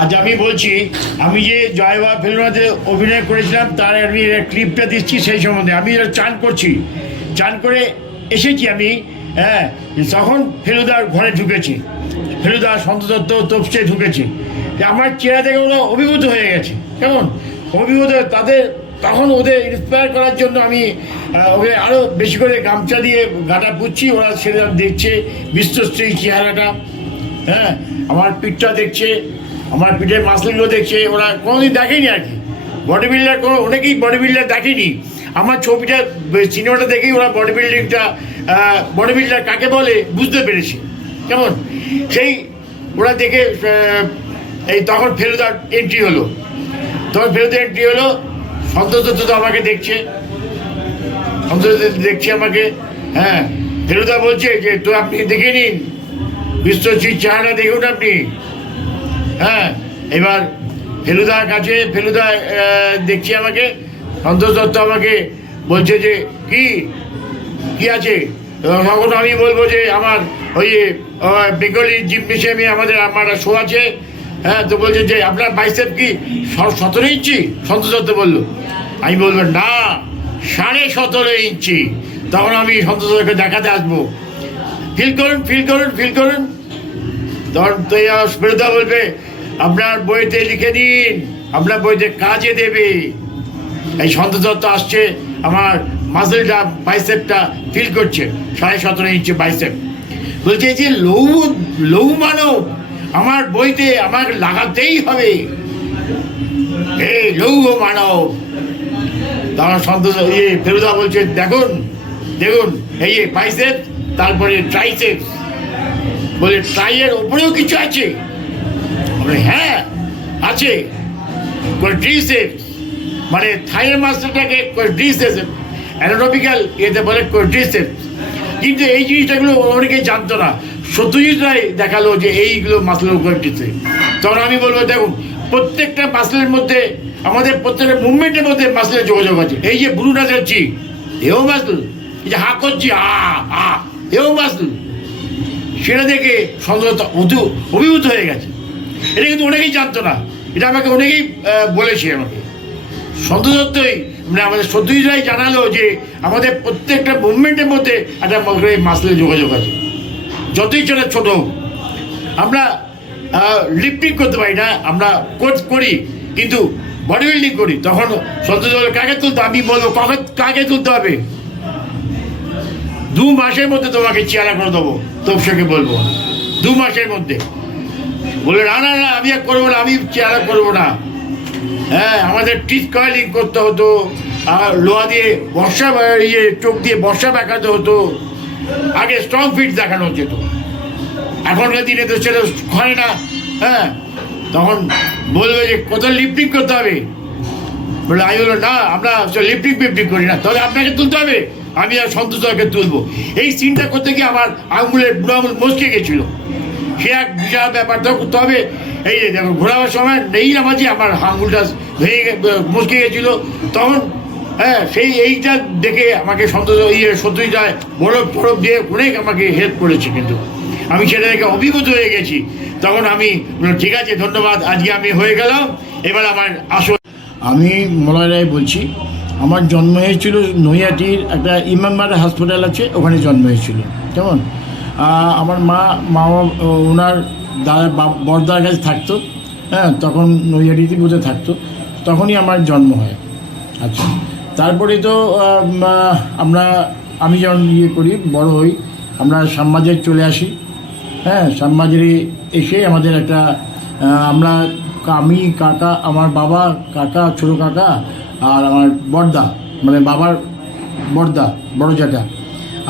আজ আমি বলছি, আমি যে জয় বাবা ফেলুনাতে অভিনয় করেছিলাম তার আমি ক্লিপটা দিচ্ছি সেই সম্বন্ধে। আমি চান করছি, চান করে এসেছি আমি, হ্যাঁ, তখন ফেলুদার ঘরে ঢুকেছি, ফেলুদা সন্তোষ দত্ত তপসে ঢুকেছি। আমার চেহারা থেকে ওরা অভিভূত হয়ে গেছে। কেমন অভিভূত তাদের, তখন ওদের ইন্সপায়ার করার জন্য আমি ওকে আরও বেশি করে গামছা দিয়ে গাটা পুচ্ছি। ওরা সেটা দেখছে, বিশ্বশ্রী চেহারাটা, হ্যাঁ, আমার পিঠটা দেখছে, আমার পিঠের মাসলিগুলো দেখছে। ওরা কোনোদিন দেখেনি আর কি, বডি বিল্ডার কোনো, অনেকেই বডি বিল্ডার দেখেনি। আমার ছবিটা, সিনেমাটা দেখেই ওরা বডি বিল্ডিংটা, বডি বিল্ডার কাকে বলে বুঝতে পেরেছে। কেমন সেই ওরা দেখে এই তখন ফেলুদার এন্ট্রি হলো, তখন ফেলুদার এন্ট্রি হলো। সন্তোষ দত্ত তো আমাকে দেখছে, সন্তোষ দত্ত দেখছে আমাকে, হ্যাঁ। ফেলুদা বলছে যে তো আপনি দেখে নিন, বিশ্বজিৎ চেহারা দেখুন আপনি, হ্যাঁ। এবার ফেলুদার কাছে, ফেলুদা দেখছি আমাকে, সন্তোষ দত্ত আমাকে বলছে যে কি আছে। তখন আমি বলবো যে আমার ওই বেঙ্গলি জিমনেশিয়ামে আমার শো আছে, হ্যাঁ। তো বলছে যে আপনার বাইসেপ কি 17 ইঞ্চি? সন্তোষ দত্ত বললো। আমি বলবো না, 17.5 ইঞ্চি। তখন আমি সন্তোষ দত্তকে দেখাতে আসবো, ফিল করুন, ফিল করুন, ফিল করুন। তখন তো ফেলুদা বলবে আপনার বইতে লিখে দিন, আপনার বইতে কাজে দেবে। এই সন্তোষ দত্ত আসছে, আমার মাসেলটা, বাইসেপটা ফিল করছে, 17.5 ইঞ্চি বাইসেপ। বলছে যে লৌ মানব, আমার বইতে আমাকে লাগাতেই হবে, এই লৌহ মানব। তখন সন্তোষ ফেলুদা বলছে দেখুন দেখুন, এই বাইসেপ, তারপরে ট্রাইসেপস। বলে ট্রাইয়ের ওপরেও কিছু আছে? হ্যাঁ আছে, কোয়াড্রিসেপস, মানে থাইয়ের মাসলটাকে কোয়াড্রিসেপস, অ্যানাটমিক্যাল এতে বলে কোয়াড্রিসেপস। কিন্তু এই জিনিসটাগুলো অনেকেই জানতো না, সত্যজিৎ রায় দেখালো যে এইগুলো মাসলের কোয়াড্রিসেপস। তখন আমি বলবো দেখুন, প্রত্যেকটা মাসলের মধ্যে, আমাদের প্রত্যেকটা মুভমেন্টের মধ্যে মাসলের যোগাযোগ আছে। এই যে বুরু নাচাচ্ছি, এও মাসল, এই যে হা করছি এও মাসল। সেটা দেখে সন্তোষ অভিভূত হয়ে গেছে। এটা কিন্তু অনেকেই জানতো না, এটা আমাকে অনেকেই বলেছে আমাকে। সন্তোষ দত্তই, মানে আমাদের সত্যজিৎ রায় জানালো যে আমাদের প্রত্যেকটা মুভমেন্টের মধ্যে একটা মাসলের যোগাযোগ আছে, যতই সেটা ছোট হোক। আমরা লিফটিং করতে পারি না, আমরা কোচ করি, কিন্তু বডি বিল্ডিং করি। তখন সন্তোষ বলে কাকে তুলতে? আমি বলবো কাকে তুলতে হবে, 2 মাসের মধ্যে তোমাকে চেয়ারা করে দেবো। তপসেকে বলবো 2 মাসের মধ্যে। বলে না না না, আমি আর করবো না, আমি চেয়ারা করবো না। হ্যাঁ, আমাদের টিথ কয়েলিং করতে হতো, আর লোহা দিয়ে বর্ষা, চোখ দিয়ে বর্ষা দেখাতে হতো। আগে স্ট্রং ফিট দেখানো যেত, এখনকার দিনে তো সেটা হয় না। হ্যাঁ, তখন বলবে যে কত লিফটিং করতে হবে। বলে আমি বললো না, আমরা লিফটিং করি না। তাহলে আপনাকে তুলতে হবে, আমি আর সন্তোষকে তুলবো। এই সিনটা করতে গিয়ে আমার আঙুলের বুড়ো আঙুল মচকে গেছিল, সে এক বিশাল ব্যাপার। তবে এই যে দেখো, ঘোরাবার সময় নেই নামাজি আমার আঙুলটা ভেঙে মচকে গেছিলো। তখন হ্যাঁ, সেই এইটা দেখে আমাকে সত্যজিৎ রায় বরফ দিয়ে অনেক আমাকে হেল্প করেছে। কিন্তু আমি সেটা দেখে অভিভূত হয়ে গেছি। তখন আমি ঠিক আছে, ধন্যবাদ, আজকে আমি হয়ে গেলাম, এবার আমার আসল। আমি মলয় রায় বলছি। আমার জন্ম হয়েছিল নৈহাটির একটা ইমামবাড়া হসপিটাল আছে, ওখানে জন্ম হয়েছিল। কেমন আমার মা ওনার বড়দার কাছে থাকতো, হ্যাঁ, তখন নৈহাটিতে বোধহয় থাকতো, তখনই আমার জন্ম হয়। আচ্ছা, তারপরে তো আমি যখন করি, বড় হই, আমরা শ্যামবাজার চলে আসি। হ্যাঁ, শ্যামবাজারে এসে আমাদের একটা আমি, কাকা, আমার বাবা, কাকা, ছোটো কাকা, আর আমার বড়দা, মানে বাবার বড়দা, বড় জ্যাঠা,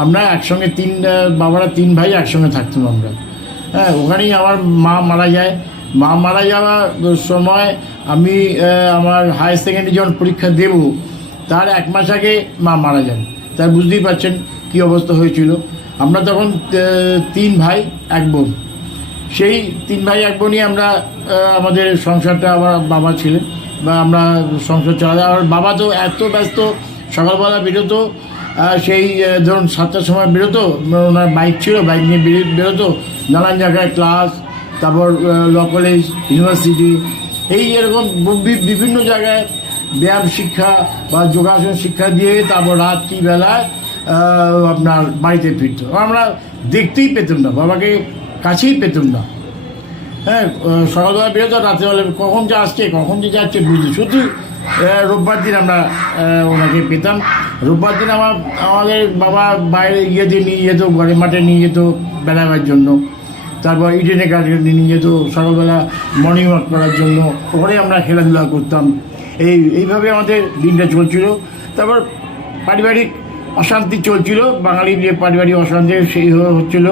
আমরা একসঙ্গে বাবারা 3 ভাই একসঙ্গে থাকতাম আমরা। হ্যাঁ, ওখানেই আমার মা মারা যায়। মা মারা যাওয়ার সময় আমি আমার হায়ার সেকেন্ডারি যখন পরীক্ষা দেব, তার 1 মাস আগে মা মারা যান। তাই বুঝতেই পারছেন কী অবস্থা হয়েছিল। আমরা তখন 3 ভাই 1 বোন, সেই 3 ভাই 1 বোনই আমরা আমাদের সংসারটা, আমার বাবা ছিলেন বা আমরা সংসার চালাতে। আর বাবা তো এত ব্যস্ত, সকালবেলা বেরোতো, সেই ধরুন 7টার সময় বেরোতো, ওনার বাইক ছিল, বাইক নিয়ে বেরোতো নানান জায়গায় ক্লাস, তারপর ল কলেজ, ইউনিভার্সিটি, এই এরকম বিভিন্ন জায়গায় ব্যায়াম শিক্ষা বা যোগাসন শিক্ষা দিয়ে তারপর রাত্রিবেলায় আপনার বাড়িতে ফিরত। আমরা দেখতেই পেতাম না, বাবাকে কাছেই পেতাম না। হ্যাঁ, সকালবেলা বেরোতো, রাত্রেবেলা কখন যে আসছে কখন যে যাচ্ছে বুঝতে। শুধু রোববার দিন আমরা ওনাকে পেতাম। রোববার দিন আমাদের বাবা বাইরে দিয়ে নিয়ে যেত, ঘরের মাঠে নিয়ে যেত বেড়াবার জন্য। তারপর ইডেনে গার্ডেনে নিয়ে যেত সকালবেলা মর্নিং ওয়াক করার জন্য। ওখানে আমরা খেলাধুলা করতাম। এইভাবে আমাদের দিনটা চলছিল। তারপর পারিবারিক অশান্তি চলছিল, বাঙালির যে পারিবারিক অশান্তি সেই হচ্ছিল।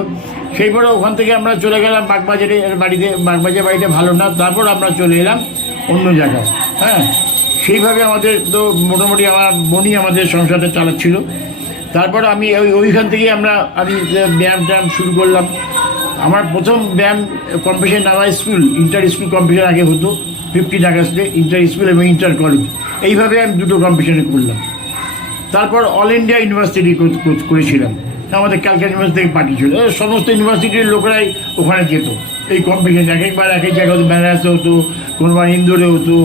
সেই পরে ওখান থেকে আমরা চলে গেলাম বাগবাজারের বাড়িতে। বাগবাজার বাড়িটা ভালো না, তারপর আমরা চলে এলাম অন্য জায়গায়। হ্যাঁ, সেইভাবে আমাদের তো মোটামুটি আমার বোনই আমাদের সংসারটা চালাচ্ছিল। তারপর আমি ওইখান থেকেই আমি ব্যায়াম ট্যায়াম শুরু করলাম। আমার প্রথম ব্যায়াম কম্পিটিশন আমার ইন্টার স্কুল কম্পিটিশন আগে হতো 15 আগস্টে, ইন্টার স্কুল এবং ইন্টার কলেজ। এইভাবে আমি দুটো কম্পিটিশনে করলাম। তারপর অল ইন্ডিয়া ইউনিভার্সিটি করেছিলাম। আমাদের ক্যালকাটা ইউনিভার্সিটি থেকে পাঠিয়েছিল। সমস্ত ইউনিভার্সিটির লোকেরাই ওখানে যেত এই কম্পিটিশন। এক একবার এক এক জায়গায় হতো, বেনারসে হতো, কোনোবার ইন্দোরে হতো,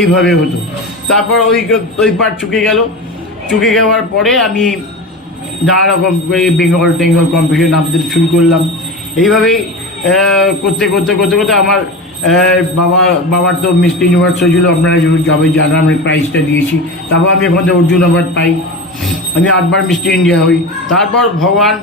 এইভাবে হতো। তারপর ওই পার্ট চুকে যাওয়ার পরে আমি নানা রকম বেঙ্গল টেঙ্গল কম্পিটিশন নামতে শুরু করলাম। এইভাবেই করতে করতে করতে করতে আমার বাবার তো মিস্টার ইউনিভার্স হয়েছিল, আপনারা যাবে জানা, আমি প্রাইজটা দিয়েছি। তারপর আমি ওখান থেকে অর্জুন অ্যাওয়ার্ড পাই। আমি 8বার মিস্টার ইন্ডিয়া হই। তারপর ভগবান